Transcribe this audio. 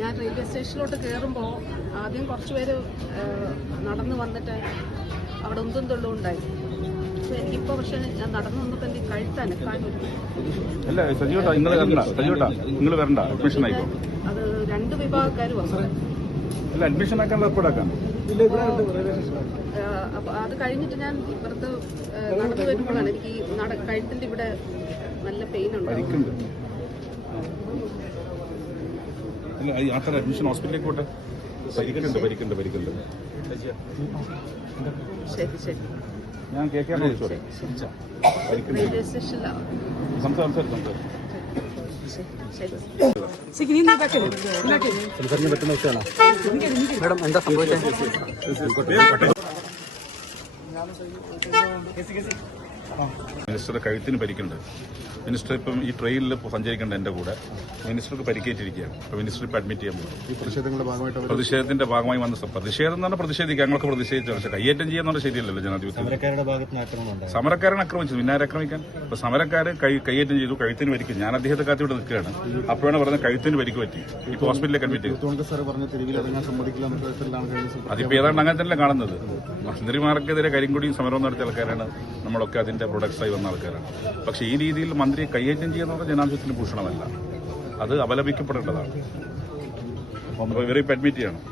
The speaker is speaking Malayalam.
ഞാൻ റെയിൽവേ സ്റ്റേഷനിലോട്ട് കയറുമ്പോൾ ആദ്യം കുറച്ചുപേര് നടന്നു വന്നിട്ട് അവിടെ ഒന്നും തൊള്ളും ഉണ്ടായി. എനിക്കിപ്പോ പക്ഷെ ഞാൻ നടന്നു വന്നപ്പോ എനിക്ക് കഴുത്താനക്കാനും അത് രണ്ട് വിഭാഗക്കാർ വന്നു. അപ്പൊ അത് കഴിഞ്ഞിട്ട് ഞാൻ വെറുതെ നടന്നു വരുമ്പോഴാണ് എനിക്ക് ഈ കഴുത്തിന്റെ ഇവിടെ നല്ല പെയിൻ ഉണ്ട്. അഡ്മിഷൻ ഹോസ്പിറ്റലിലേക്ക് പോട്ടെ. പരിക്കുണ്ട്. ശരി ശരി. ഞാൻ കേൾക്കാൻ റെയിൽവേ സ്റ്റേഷനിലാണ്. മേഡം എന്താ സംഭവിച്ചത്? മിനിസ്റ്ററുടെ കഴുത്തിന് പരിക്കുണ്ട്. മിനിസ്റ്റർ ഇപ്പം ഈ ട്രെയിനിൽ സഞ്ചരിക്കേണ്ട എന്റെ കൂടെ മിനിസ്റ്റർക്ക് പരിക്കേറ്റിരിക്കുകയാണ്. അപ്പൊ മിനിസ്റ്റർ ഇപ്പം അഡ്മിറ്റ് ചെയ്യാൻ പോകും. പ്രതിഷേധത്തിന്റെ ഭാഗമായി വന്ന പ്രതിഷേധം എന്ന് പറഞ്ഞാൽ പ്രതിഷേധിക്കുക. ഞങ്ങൾക്ക് പ്രതിഷേധിച്ചു. പക്ഷേ കയ്യേറ്റം ചെയ്യാന്നുള്ള ശരിയല്ലല്ലോ ജനാധിപത്യം. സമരക്കാരനെ ആക്രമിച്ചു. പിന്നെ ആക്രമിക്കാൻ? അപ്പൊ സമരക്കാര് കയ്യേറ്റം ചെയ്തു, കഴുത്തിന് പരിക്കും. ഞാൻ അദ്ദേഹത്തെ കാത്തിവിടെ നിൽക്കുകയാണ്. അപ്പോഴാണ് പറഞ്ഞത് കഴുത്തിന് പരിക്ക് പറ്റി. ഇപ്പൊ ഹോസ്പിറ്റലിലേക്ക് അഡ്മിറ്റ് ചെയ്തു. അതിപ്പോ ഏതാണ്ട് അങ്ങനെ തന്നെ കാണുന്നത്. മന്ത്രിമാർക്കെതിരെ കരിങ്കൊടിയും സമരവും നടത്തിയ ആൾക്കാരാണ് നമ്മളൊക്കെ അതിന്റെ പ്രൊഡക്ട്സായി വന്ന ആൾക്കാരാണ്. പക്ഷേ ഈ രീതിയിൽ മന്ത്രിയെ കയ്യേറ്റം ചെയ്യുന്നത് ജനാധിപത്യത്തിന് ഭൂഷണമല്ല. അത് അപലപിക്കപ്പെടേണ്ടതാണ്. ഇവരെ അഡ്മിറ്റ് ചെയ്യണം.